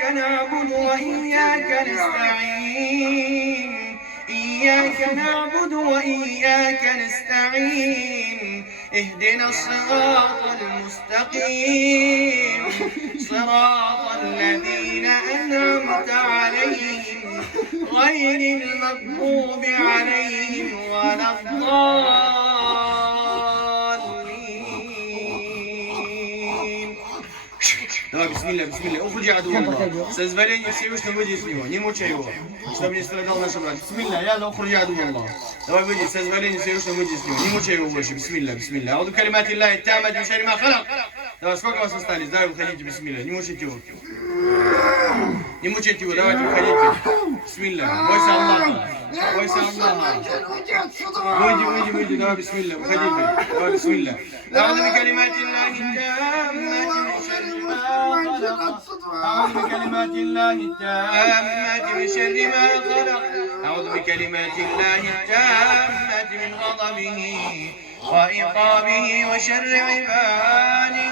إياك نعبد وإياك نستعين إياك نعبد وإياك نستعين اهدنا الصراط المستقيم صراط الذين أنعمت عليهم غير المغضوب عليهم ولا الضالين. Давай, бисмилля, бисмилля. Уходи, аду Аллах. Созволение Всевышнего выйди из него. Не мучай его, чтобы не страдал наш брат. Бисмилля, я уходи, аду Аллах. Давай, выйди, созволение Всевышнего выйди из него. Не мучай его больше. Бисмилля, бисмилля. Ауду калимати Аллахи таммати мин шарри ма халак. Давай, сколько вас остались? Давай, выходите, бисмилля. Не мучайте его. Не мучайте его, давайте, выходите. Бисмилля. Бойся Аллаха. Бойся Аллаха. Выйди, выйди, давай, бисмилля. Выходите. Давай, бисмилля. Ауду бикалимати Аллахи таммати мин шарри ма أعوذ بكلمات الله التامة من شر ما خلق أعوذ بكلمات الله التامة من غضبه وعقابه وشر عباده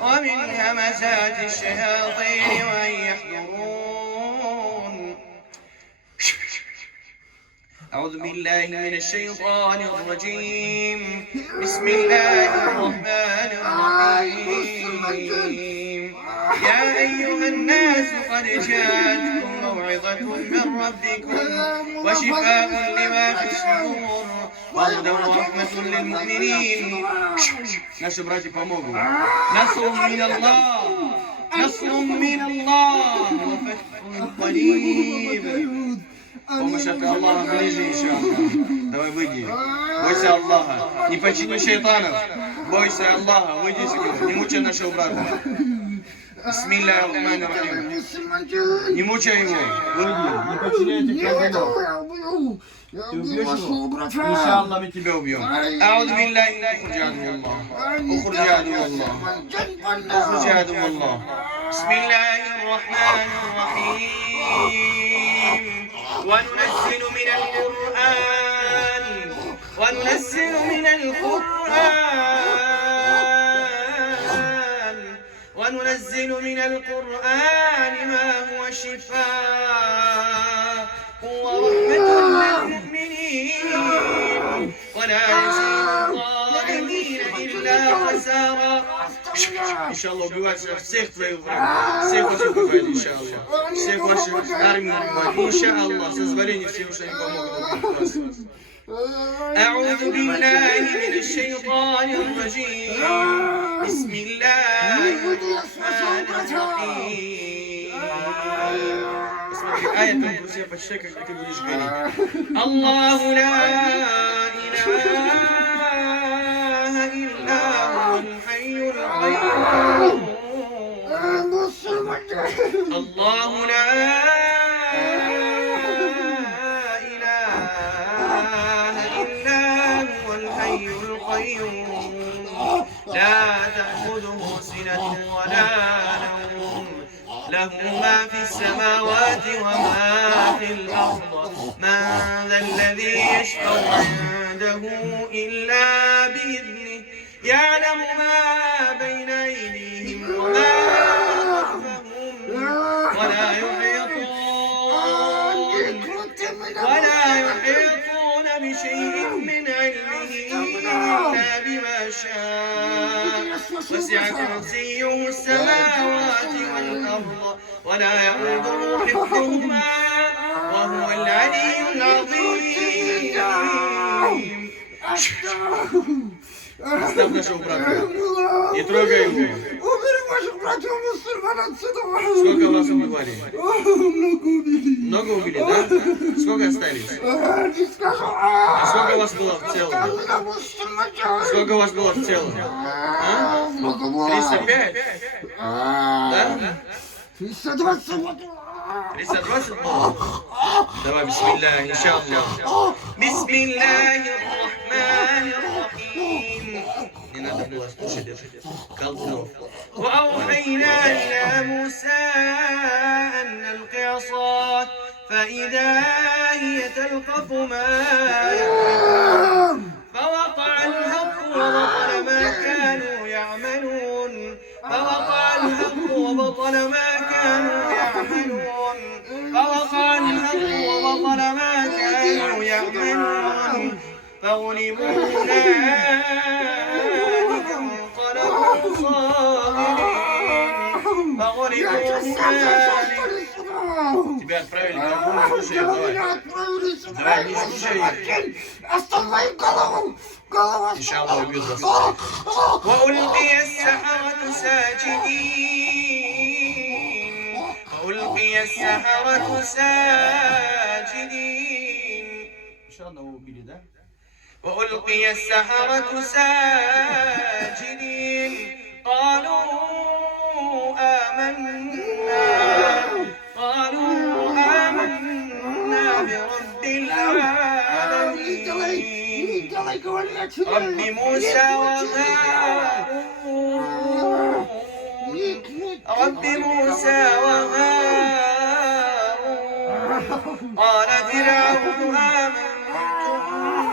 ومن همزات الشياطين وأن يحضرون. أعوذ بالله من الشيطان الرجيم. بسم الله الرحمن الرحيم. يا أيها الناس قد جاءتكم موعظة من ربكم وشفاء لما في الصدور وهدى ورحمة للمؤمنين. Наши братья помогут. نصر من الله وفتح قريب. Помощь от Аллаха ближе, иншаллах. Давай, выйди. Бойся Аллаха. Не подчини шайтанов. Бойся Аллаха. Выйди из него. Не мучай нашего брата. Бисмилля ар-Рахман ар-Рахим. Не мучай его. Выйди. Не подчиняйте краденов. Ты убьешь его? Иншаллах, мы тебя убьем. Ауду биллахи. Ухруджи аду Аллах. Ухруджи аду Аллах. Бисмиллахи ар-Рахман ар-Рахим. وننزل من القرآن ما هو شفاء ورحمة للمؤمنين ولا يزيد الظالمين إلا خسارا. إن شاء الله убивать всех твоих врагов, всех ваших убивать, иншаллах, всех ваших армий убивать, иншаллах, созволение Всевышнего помогут убить вас. أعوذ بالله من الشيطان الرجيم. بسم الله الرحمن الرحيم. آية الكرسي почти как ты будешь говорить. الله لا إله إلا هو الحي القيوم. الله لا لا تأخذه سنة ولا نوم له ما في السماوات وما في الأرض من ذا الذي يشفع عنده إلا بإذنه يعلم ما بين أيديهم وما خلفهم ولا يحيطون بشيء من علمه إلا بما شاء وسع كرسيه السماوات والأرض ولا يؤوده حفظهما وهو العلي العظيم. Оставь нашего брата. Не трогай его. Убери ваших братьев мусульман отсюда. Сколько вас убивали? Много убили. Много убили, да? Сколько остались? Не скажу. А сколько вас было в целом? Сколько вас было в целом? А? 305? Да? 320. 320? Давай, бисмилля, иншаллах. Бисмиллахир-рахманир-рахим. Не надо было слушать это. Колдунов. وأوحينا إلى موسى أن نلقي عصاك فإذا هي تلقف ما يأفكون فوقع الحق وبطل ما كانوا يعملون فوقع الحق وبطل ما كانوا كانوا يعملون فوقع الحق وبطل ما كانوا يعملون فغلبوا هنالك وانقلبوا صاغرين فغلبوا هنالك. Тебя отправили к какому слушаю, давай, не слушай. Оставай голову! Голова! Иншаллах убьют вас. وألقي السحرة ساجدين وألقي السحرة ساجدين. إن شاء الله убили, да? وألقي السحرة ساجدين قالوا آمنا برب العالمين رب موسى وهارون رب موسى وهارون. قال فرعون آمنتم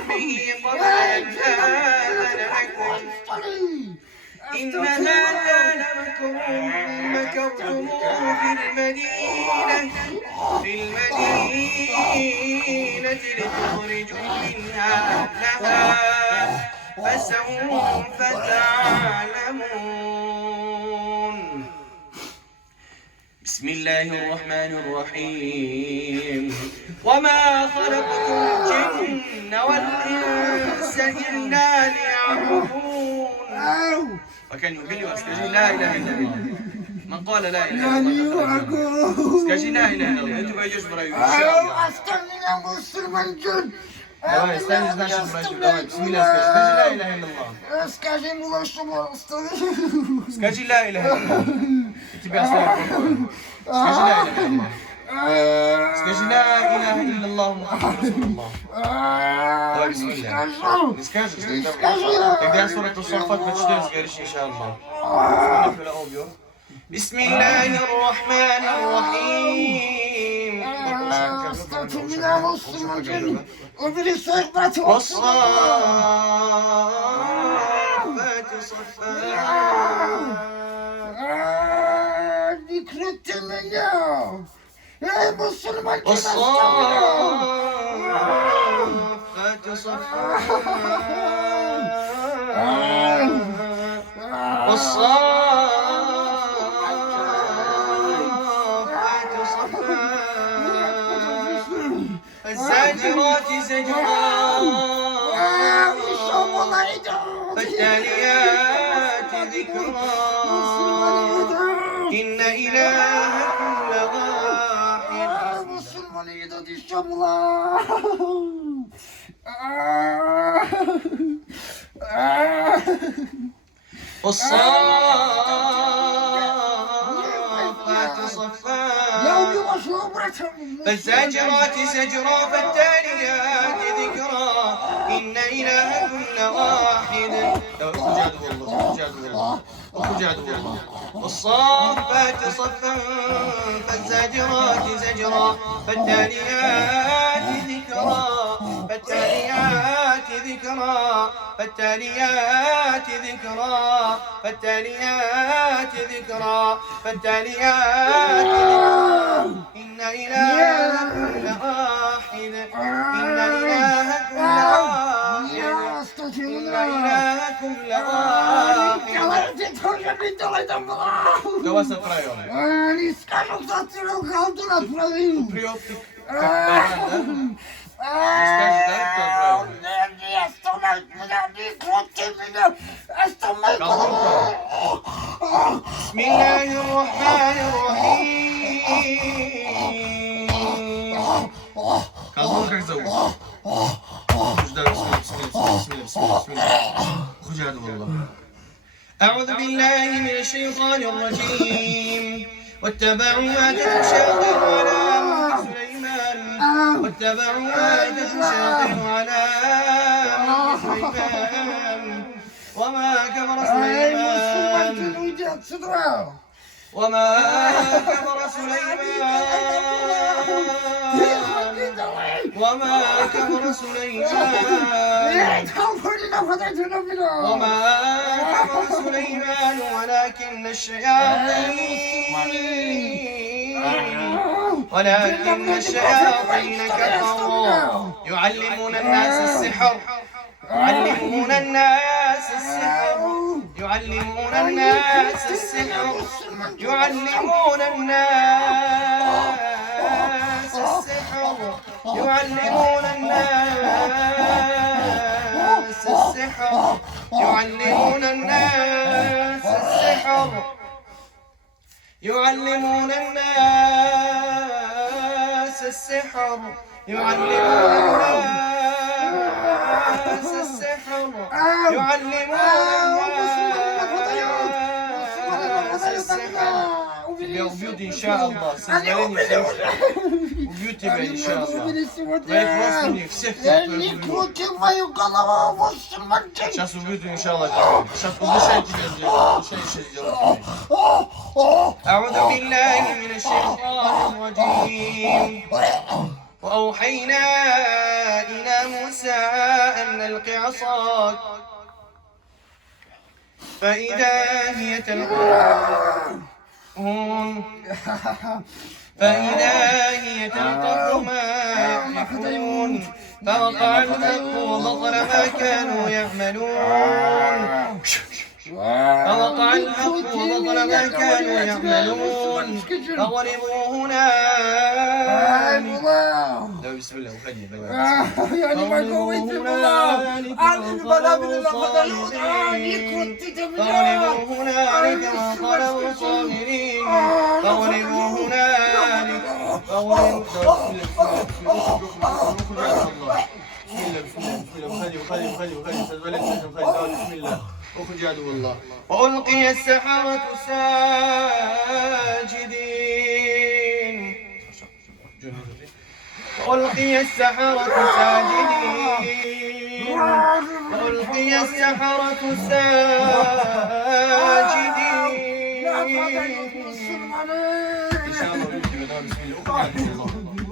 به قبل أن آذن لكم إن هذا لمكر مكرتموه في المدينة لتخرجوا منها أهلها فسوف تعلمون. بسم الله الرحمن الرحيم. وما خلقت الجن والإنس إلا ليعبدون. وكان يقول له اسكجي لا اله الا الله. من قال لا اله الا الله اسكجي لا اله الا الله. انتوا ما يجوش برايكم ان شاء الله. استنى مسلمان جن. давай استنى нашим братьям. давай بسم الله اسكجي لا اله الا الله. Скажи ему, чтобы اسكجي لا اله الا الله. тебя оставят. اسكجي لا اله الا الله. اسكجي لا اله الا الله محمد رسول الله. давай بسم الله. Не скажешь? Когда я сурат Ус-Саффат прочитаю, скажешь иншаллах. بسم الله الرحمن الرحيم. استغفر الله مسلمان جن. وبلي صحبة والصافات صفا. ذكرت منه يا مسلمان جن. والصافات صفا والصافات صفا فالزاجرات زجرا فالتاليات ذكرا إن إلهكم لواحد. مسلمان يدد الشملة والصافات صفا فالزاجرات زجرا فالتاليات ذكرا إن إلهكم لواحد. اخرج عدو الله. والصافات صفا فالزاجرات زجرا فالتاليات ذكرا فالتاليات ذكرا فالتاليات ذكرا فالتاليات ذكرا فالتاليات ذكرا إن إلهكم لواحد. إن إلهكم لواحد. إن إلهكم لواحد. Kto was odprawiony? Oni skażą za tyle gwałtu na prawilu. Prioptyk baranda. Skaże, tak? Kto odprawiony? Nie jest to na mnie, krótkie mnie. Jest to mej بسم الله الرحمن الرحيم. Kalkın как зовут? بسم الله. خذ هذا والله. أعوذ بالله من الشيطان الرجيم. واتبعوا ما تتلو الشياطين على ملك سليمان. واتبعوا ما تتلو الشياطين على ملك سليمان. وما كفر سليمان. وما كفر سليمان. وما كفر سليمان. وما كفر سليمان ولكن الشياطين كفروا يعلمون الناس السحر يعلمون الناس السحر يعلمون الناس السحر يعلمون الناس السحر يعلمون الناس السحر يعلمون الناس السحر يعلمون الناس السحر يعلمون الناس السحر يعلمون الناس السحر وبيوت إن شاء الله سنجلين وبيوت إن شاء الله ويكروسني всех сейчас убьют إن شاء الله сейчас удушай тебя сделают удушай еще сделают أعوذ بالله من الشيطان الرجيم وأوحينا إلى موسى أن ألق عصاك فإذا هي تلقف ما يأفكون فوقع الحق وبطل ما كانوا يعملون فوقع الحق وبطل ما كانوا يعملون فغلبوا هنالك بسم الله وخلي يعني ما قويت بالله عالم بلا من المخدلون فغلبوا هنالك وانقلبوا صاغرين فغلبوا هنالك بسم الله اخرج عدو الله وألقي السحرة ساجدين وألقي السحرة ساجدين وألقي السحرة ساجدين إن شاء الله بسم الله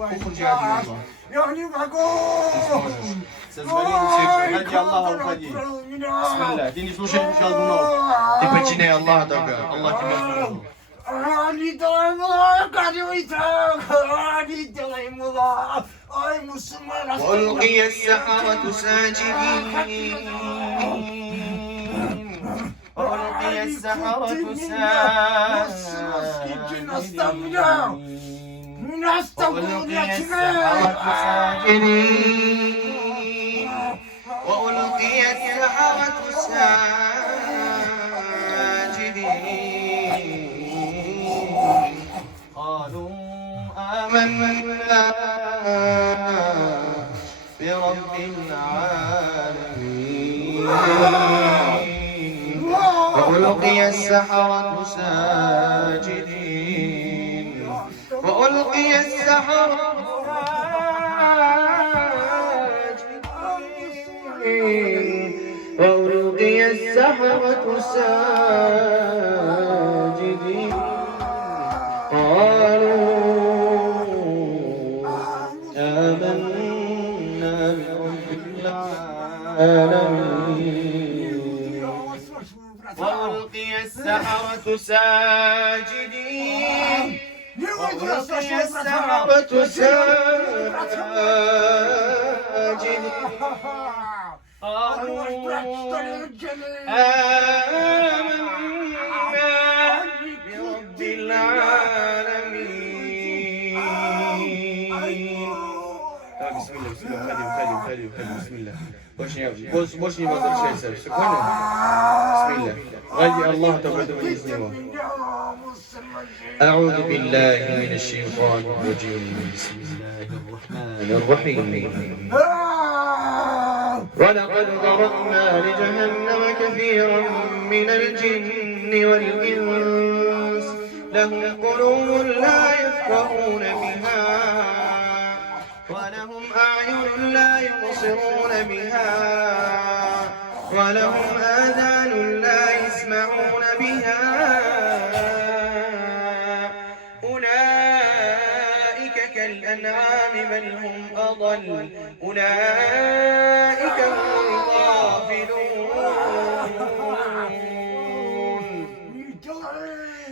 اخرج عدو الله يعني معقول Ради Аллаха уходи. Бисмилля. Ты не слушай колдунов. Ты подчиняй Аллаха только. Аллах тебя слушает. وألقي السحرة ساجدين وألقي السحرة ساجدين وألقي السحرة ساجدين قالوا آمنا برب العالمين وألقي السحرة ساجدين وألقي السحرة وألقي السحرة ساجدين قالوا آمنا برب العالمين وألقي السحرة ساجدين وألقي السحرة ساجدين قالوا آمنا برب العالمين بسم الله بسم الله وخلي بسم الله больше не возвращайся, все понял? Бисмилля. Ради Аллаха только этого не снимал. أعوذ بالله من الشيطان الرجيم بسم الله الرحمن الرحيم ولقد ضربنا لجهنم كثيرا من الجن والإنس لهم قلوب لا يفقهون بها ولهم أعين لا يبصرون بها ولهم آذان لا يسمعون بها أولئك كالأنعام بل هم أضل أولئك هم الغافلون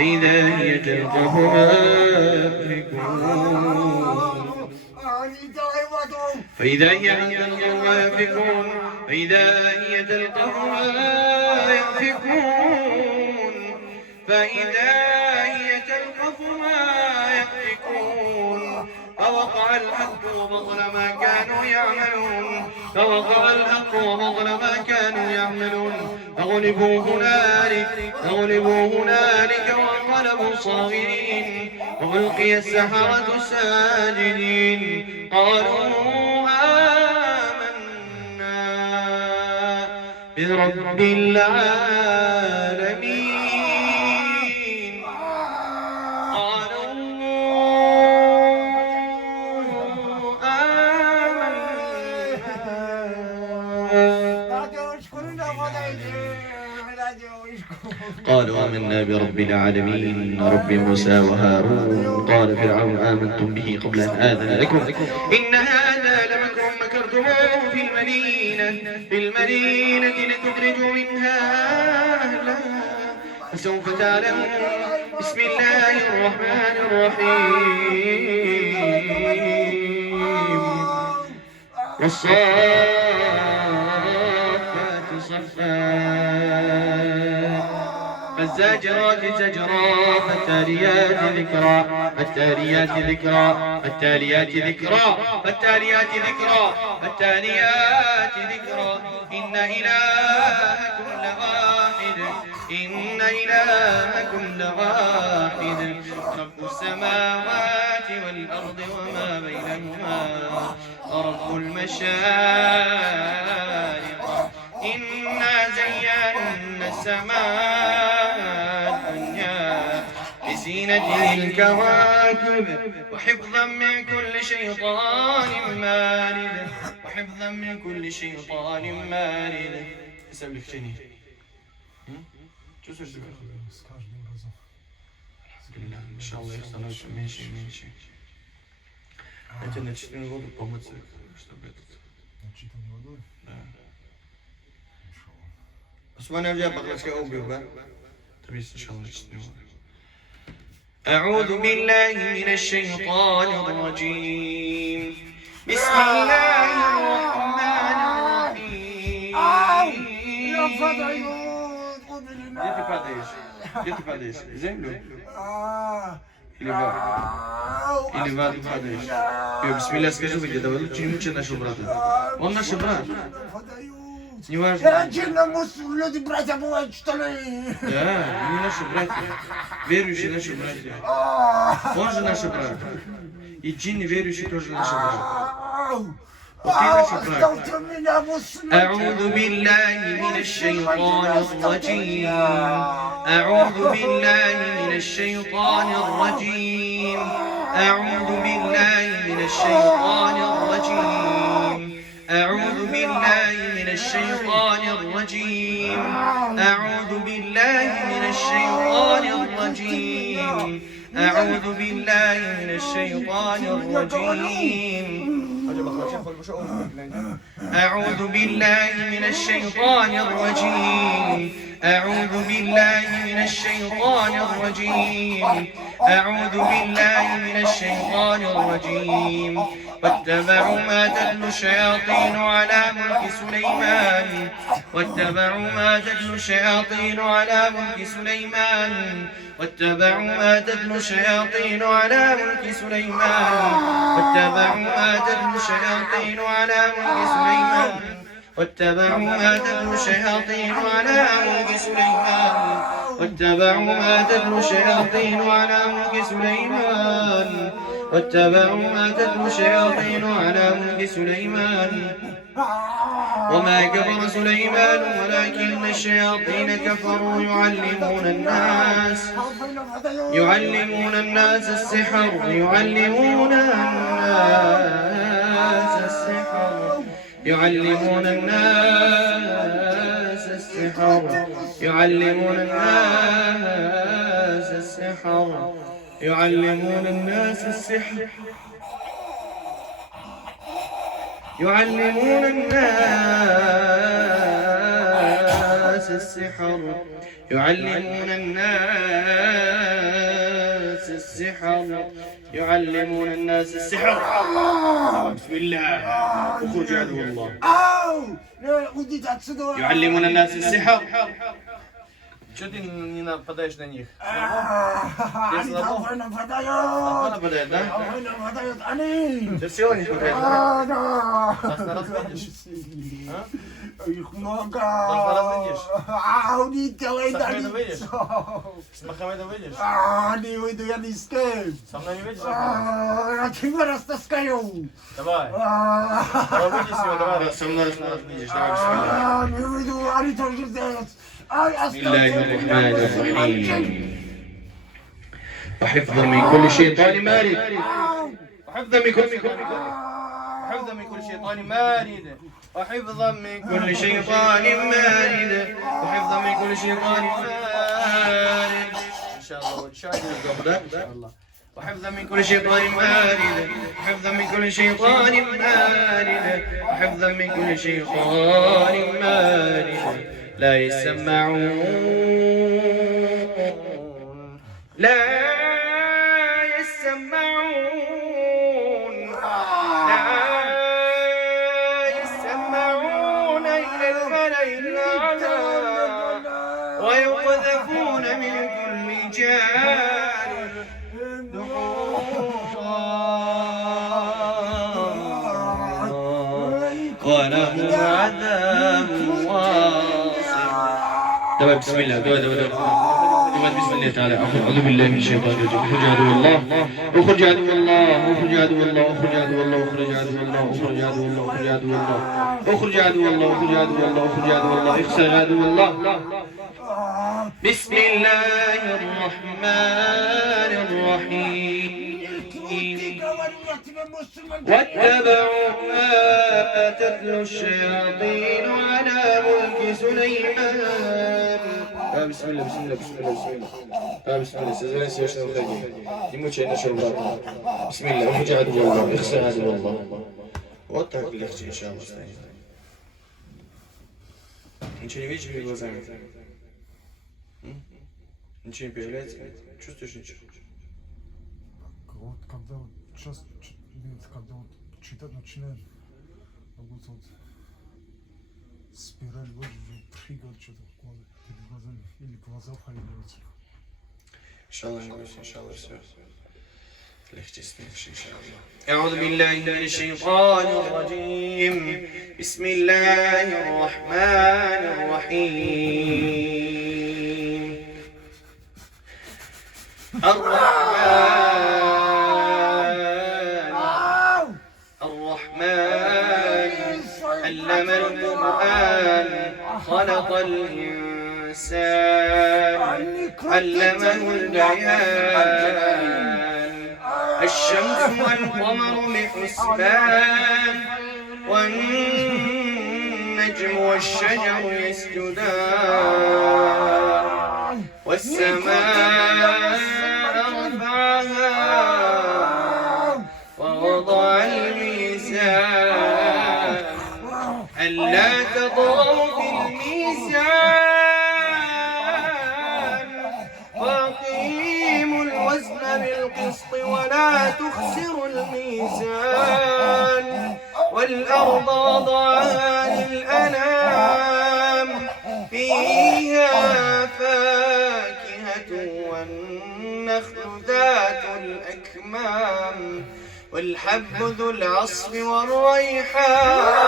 فإذا هي تلقف ما يأفكون فإذا هي تلقف ما يأفكون فإذا هي تلقف ما يأفكون فإذا هي تلقف ما يأفكون فوقع الحق وبطل ما كانوا يعملون فوقع الحق وبطل ما كانوا يعملون فغلبوا هنالك وانقلبوا صاغرين وألقي السحرة ساجدين قالوا آمنا برب العالمين قالوا قالوا آمنا برب العالمين رب موسى وهارون قال فرعون آمنتم به قبل أن آذن لكم إن هذا لمكر مكرتموه في المدينة لتخرجوا منها أهلها فسوف تعلمون بسم الله الرحمن الرحيم والصافات صفا فالزاجرات زجرا فالتاليات ذكرا فالتاليات ذكرا فالتاليات ذكرا فالتاليات ذكرا فالتاليات ذكرا إن إلهكم لواحد إن إلهكم لواحد رب السماوات والأرض وما بينهما ورب المشارق إنا زينا السماء الدنيا بزينة الكواكب وحفظا من كل شيطان مارد وحفظا من كل شيطان مارد اسم لك شنو شو صار ان شاء الله يحصل ماشي انت начитанный воду помыться чтобы этот начитанный водой да Osman Hoca baklaşka olmuyor be. Tabii inşallah istiyor. أعوذ بالله من الشيطان الرجيم بسم الله الرحمن الرحيم Где ты падаешь? В землю? Или в аду падаешь? Бисмилля, скажи, вы где-то лучше нашего брата. Он наш брат. Неважно. Люди братья бывают, что ли? Да, они наши братья. Верующие наши братья. Он же наш брат. И джинны верующие тоже наши братья. Вот ты наш брат. أعوذ بالله من الشيطان الرجيم أعوذ بالله من الشيطان الرجيم أعوذ بالله من الشيطان الرجيم أعوذ بالله من الشيطان الرجيم أعوذ بالله من الشيطان الرجيم أعوذ بالله من الشيطان الرجيم أعوذ بالله من الشيطان الرجيم أعوذ بالله من الشيطان الرجيم أعوذ بالله من الشيطان الرجيم واتبعوا ما تتلو الشياطين على ملك سليمان واتبعوا ما تتلو الشياطين على ملك سليمان واتبعوا ما تتلو الشياطين على ملك سليمان واتبعوا ما تتلو الشياطين على ملك سليمان واتبعوا ما تتلو الشياطين على ملك سليمان واتبعوا ما تتلو الشياطين على ملك سليمان واتبعوا ما تتلو الشياطين على ملك سليمان وما كفر سليمان ولكن الشياطين كفروا يعلمون الناس السحر يعلمون الناس السحر يعلمون الناس السحر يعلمون الناس السحر يعلمون الناس السحر يعلمون الناس السحر يعلمون الناس السحر يعلمون الناس السحر. بسم الله اخرج عدو الله. يعلمون الناس السحر. Что ты не нападаешь на них? Они толпой нападают. Нападают, да? Толпой нападают, они. Ты все не хватает? Да. Классно разглядишь? Их много. Классно разглядишь? Они делают, С они. Ахмедом выйдешь? С Мохаммедом выйдешь? Не выйду, я не с кем. Со мной не выйдешь? Я тебя растаскаю. Давай. Давай выйди с него, давай. Со мной выйдешь, давай. Не выйду, они тоже здесь. بسم الله الرحمن الرحيم. وحفظا من كل شيطان مارد. وحفظا من كل وحفظا من كل شيطان مارد. وحفظا من كل شيطان مارد. وحفظا من كل شيطان مارد. ان شاء الله وتشاهد ان شاء الله. وحفظا من كل شيطان مارد. وحفظا من كل شيطان مارد. وحفظا من كل شيطان مارد. لا يسمعون لا يسمعون إلى الملأ الأعلى ويقذفون من كل جانب دحورا ولهم عذاب دواء بسم الله دواء بسم الله تعالى. أعوذ بالله من الشيطان الرجيم. اخرج عدو الله اخرج عدو الله اخرج عدو الله اخرج عدو الله اخرج عدو الله اخرج عدو الله اخرج عدو الله اخرج عدو الله اخرج عدو الله اخسر عدو الله. بسم الله الرحمن الرحيم. واتبعوا ما تتلو الشياطين على ملك سليمان. بسم الله بسم الله بسم الله بسم الله. بسم الله سيزولين سيوشنا وخيجي يموتشي نشر براتا. بسم الله اخرج عدو الله اخسر عدو الله. Вот так легче иншаллах станет. Ничего не видишь перед глазами? Ничего не появляется? Чувствуешь ничего? Вот когда вот сейчас, когда вот читать начинаешь, как будто вот спираль вот прыгает что-то перед глазами или глаза появляются. Иншаллах, иншаллах, все. لегче станешь, иншаллах. أعوذ بالله من الشيطان الرجيم. بسم الله الرحمن الرحيم. الرحمن علم القرآن خلق الإنسان علمه البيان. الشمس والقمر بحسبان والنجم والشجر يسجدان والسماء رفعها ووضع الميزان ألا تطغوا في الميزان وأقيموا الوزن بالقسط ولا تخسروا الميزان. والأرض وضعها للأنام فيها فاكهة والنخل ذات الأكمام والحب ذو العصف والريحان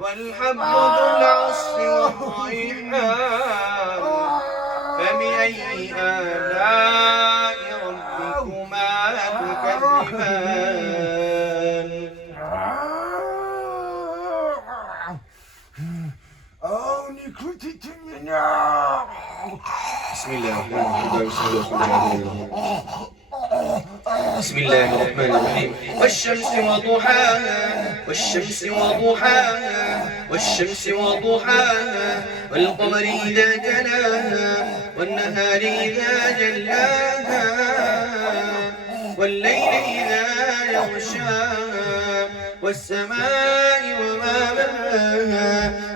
والحب ذو العصف والريحان. فبأي آلاء ربكما تكذبان. بسم الله بسم الله الرحمن الرحيم. والشمس وضحاها والشمس وضحاها والشمس وضحاها والقمر إذا تلاها والنهار إذا جلاها والليل إذا يغشاها والسماء وما بناها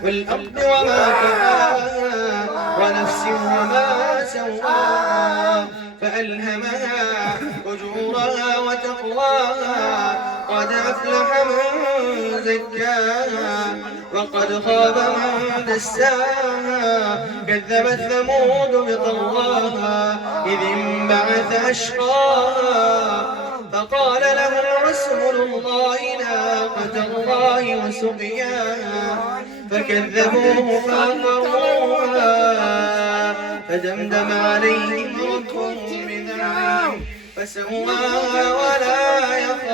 والأرض وما طحاها ونفس وما سواها فألهمها فجورها وتقواها قد أفلح من زكاها وقد خاب من دساها كذبت ثمود بطغواها إذ انبعث أشقاها فقال لهم رسول الله ناقة الله وسقياها فكذبوه فعقروها فدمدم عليهم ربهم بذنبهم فسواها ولا يخاف